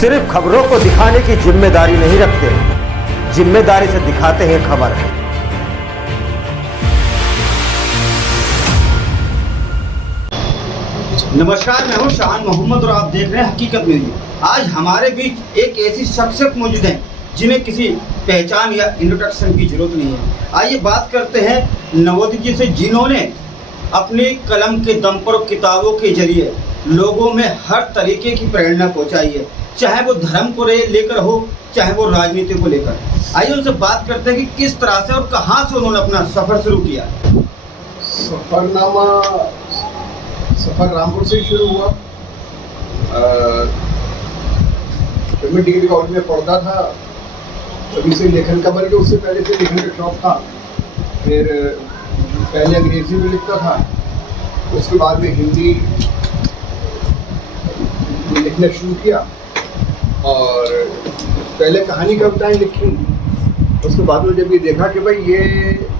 सिर्फ खबरों को दिखाने की जिम्मेदारी नहीं रखते, जिम्मेदारी से दिखाते हैं खबर। नमस्कार, मैं हूं शान मोहम्मद और आप देख रहे हैं हकीकत मीडिया। आज हमारे बीच एक ऐसी शख्सियत मौजूद है जिन्हें किसी पहचान या इंट्रोडक्शन की जरूरत नहीं है। आइए बात करते हैं नवोदय जी से, जिन्होंने अपनी कलम के दम पर किताबों के जरिए लोगों में हर तरीके की प्रेरणा पहुंचाई है, चाहे वो धर्म को लेकर हो, चाहे वो राजनीति को लेकर। आइए उनसे बात करते हैं कि किस तरह से और कहां से उन्होंने अपना सफर शुरू किया। सफर रामपुर से ही शुरू हुआ। जब मैं डिग्री कॉलेज में पढ़ता था तभी से लेखन का, बल्कि उससे पहले से लेखन का शौक था। फिर पहले अंग्रेजी में लिखता था, उसके बाद में हिंदी लिखना शुरू किया और पहले कहानी कविताएं लिखी। उसके बाद में जब ये देखा कि भाई ये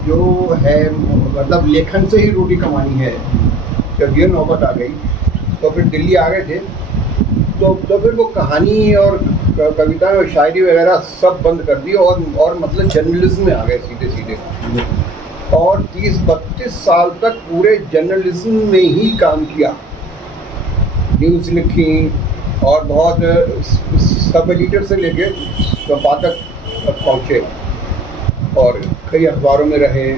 जो है मतलब लेखन से ही रोटी कमानी है, जब ये नौबत आ गई तो फिर दिल्ली आ गए थे। तो फिर वो कहानी और कविता और शायरी वगैरह सब बंद कर दी और मतलब जर्नलिज्म में आ गए सीधे सीधे। और 30-32 साल तक पूरे जर्नलिज्म में ही काम किया, न्यूज़ लिखी और बहुत सब एडिटर से लेके संपादक तक पहुँचे और कई अखबारों में रहे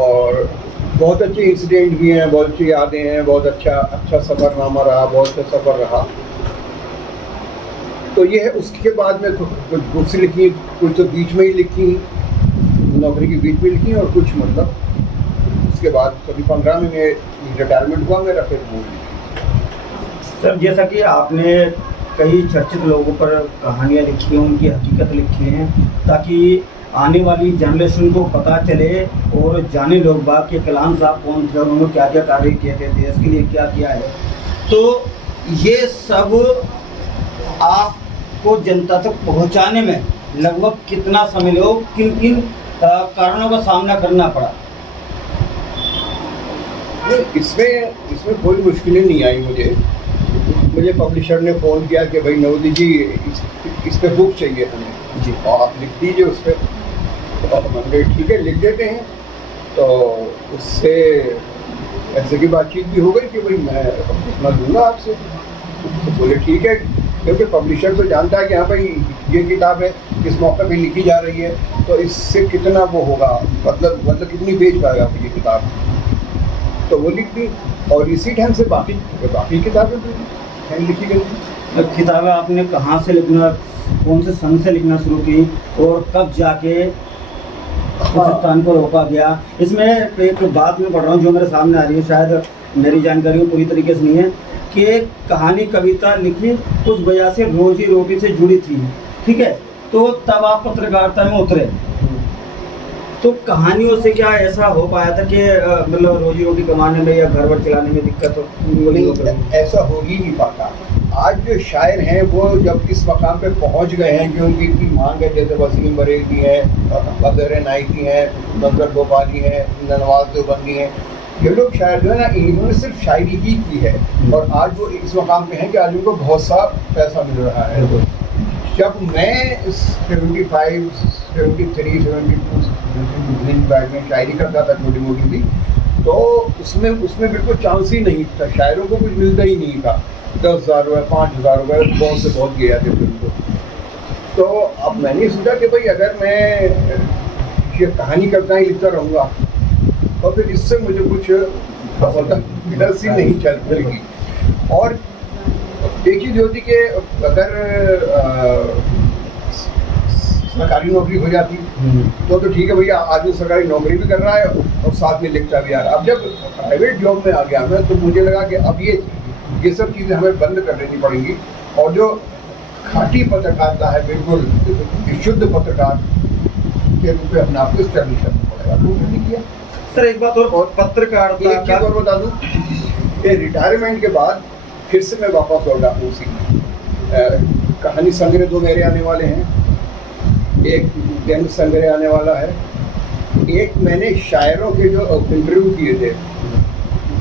और बहुत अच्छे इंसिडेंट भी हैं, बहुत अच्छी यादें हैं, बहुत अच्छा सफ़रनामा रहा, बहुत अच्छा सफ़र रहा। तो ये है। उसके बाद में कुछ बुक्स लिखी, कुछ तो बीच में ही लिखी, नौकरी के बीच में लिखी, और कुछ मतलब उसके बाद कभी 15 में रिटायरमेंट हुआ मेरा, फिर वो लिखी। सर, जैसा कि आपने कई चर्चित लोगों पर कहानियाँ लिखी हैं, उनकी हकीकत लिखी हैं, ताकि आने वाली जनरेशन को पता चले और जाने लोग बाग के कलाम साहब कौन थे, उन्होंने क्या क्या कार्य किए थे, देश के लिए क्या किया है। तो ये सब आपको जनता तक पहुंचाने में लगभग कितना समय लो, किन किन कारणों का सामना करना पड़ा? इसमें कोई मुश्किलें नहीं आई मुझे पब्लिशर ने फ़ोन किया कि भाई नवोदय जी इस पे बुक चाहिए हमें जी, और आप लिख दीजिए उस पर। तो ठीक है, लिख देते हैं। तो उससे ऐसे की बातचीत भी हो गई कि भाई मैं लिखना दूंगा आपसे। तो बोले ठीक है, क्योंकि पब्लिशर तो जानता है कि हाँ भाई ये किताब है, इस मौके पे लिखी जा रही है, तो इससे कितना वो होगा, मतलब कितनी बेच पाएगा ये किताब। तो वो लिख दी और इसी ढंग से बाकी किताबें भी लिखी गई। किताबें आपने कहाँ से लिखना, कौन से सन से लिखना शुरू की और कब जाके उस स्थान को रोका गया? इसमें एक बात मैं पढ़ रहा हूँ जो मेरे सामने आ रही है, शायद मेरी जानकारी पूरी तरीके से नहीं है, कि कहानी कविता लिखी उस वजह से रोजी रोटी से जुड़ी थी, ठीक है। तो तब आप पत्रकारिता में उतरे, तो कहानियों से क्या ऐसा हो पाया था कि मतलब रोजी रोटी कमाने में या घर वर चलाने में दिक्कत हो? ऐसा हो ही नहीं पाता। आज जो शायर हैं वो जब इस मकाम पे पहुंच गए हैं कि उनकी इतनी मांग है, जैसे वसीम बरेली हैं, अजहर नाइकी हैं, नजर गोपाली हैं, नवाज देवबंदी हैं, ये लोग शायर जो है ना, इन्होंने सिर्फ शायरी ही की है और आज वो इस मकाम पे हैं कि आज उनको बहुत सा पैसा मिल रहा है। जब मैं 75, 73, 72 बैग में शायरी करता था छोटी मोटी भी, तो उसमें बिल्कुल चांस ही नहीं था, शायरों को कुछ मिलता ही नहीं था। 10,000 रुपये, 5,000 रुपये बहुत से बहुत गया थे फिर को। तो अब मैंने सोचा कि भाई अगर मैं ये कहानी कविता ही लिखता रहूँगा तो फिर इससे मुझे कुछ सी नहीं चल पाएगी। और एक ही जो थी कि अगर सरकारी नौकरी हो जाती तो ठीक है भैया, आदमी सरकारी नौकरी भी कर रहा है और साथ में लिखता भी आ रहा है। अब जब प्राइवेट जॉब में आ गया मैं, तो मुझे लगा कि अब ये सब चीज़ें हमें बंद कर देनी पड़ेंगी और जो खाटी पत्रकारिता है, बिल्कुल शुद्ध पत्रकार के रूप में अपने आप को स्टैब्लिश करना पड़ेगा। तो मैंने किया। सर, एक बात और पत्रकारिता एक चीज़ और बता दूँ, ये रिटायरमेंट के बाद फिर से मैं वापस लौटा हूँ उसी में। कहानी संग्रह 2 मेरे आने वाले हैं, एक व्यंग संग्रह आने वाला है, एक मैंने शायरों के जो इंटरव्यू किए थे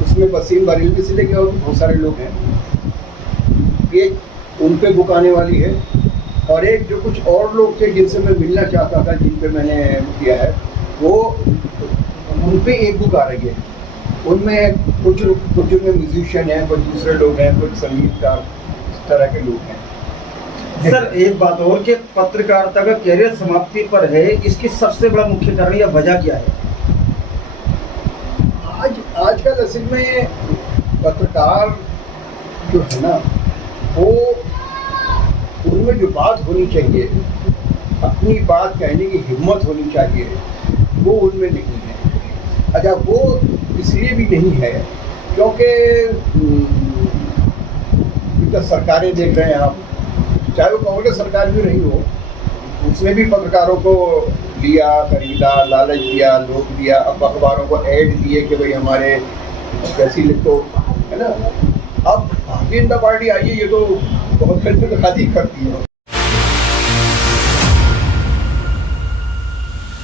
उसमें वसीम बरेलवी से लेके और बहुत सारे लोग हैं। एक उन पे बुक आने वाली है, और एक जो कुछ और लोग थे जिनसे मैं मिलना चाहता था, जिन पे मैंने किया है, वो उन पे एक बुक आ रही है। उनमें कुछ उनमें म्यूजिशियन हैं, कुछ दूसरे लोग हैं, कुछ संगीतकार, इस तरह के लोग हैं। सर एक बात और कि पत्रकारिता का कैरियर समाप्ति पर है, इसकी सबसे बड़ा मुख्य कारण या वजह क्या है? आजकल असल में पत्रकार जो है ना, वो उनमें जो बात होनी चाहिए, अपनी बात कहने की हिम्मत होनी चाहिए, वो उनमें नहीं है। अच्छा, वो इसलिए भी नहीं है क्योंकि तो सरकारें देख रहे हैं आप, चाहे वो कांग्रेस सरकार भी रही हो, उसने भी पत्रकारों को लिया, खरीदा, लालच दिया, लोग दिया, अब अखबारों को ऐड दिए कि भाई हमारे कैसी लिखो, है ना। अब भारतीय जनता पार्टी आई है, ये तो बहुत गलत करती है।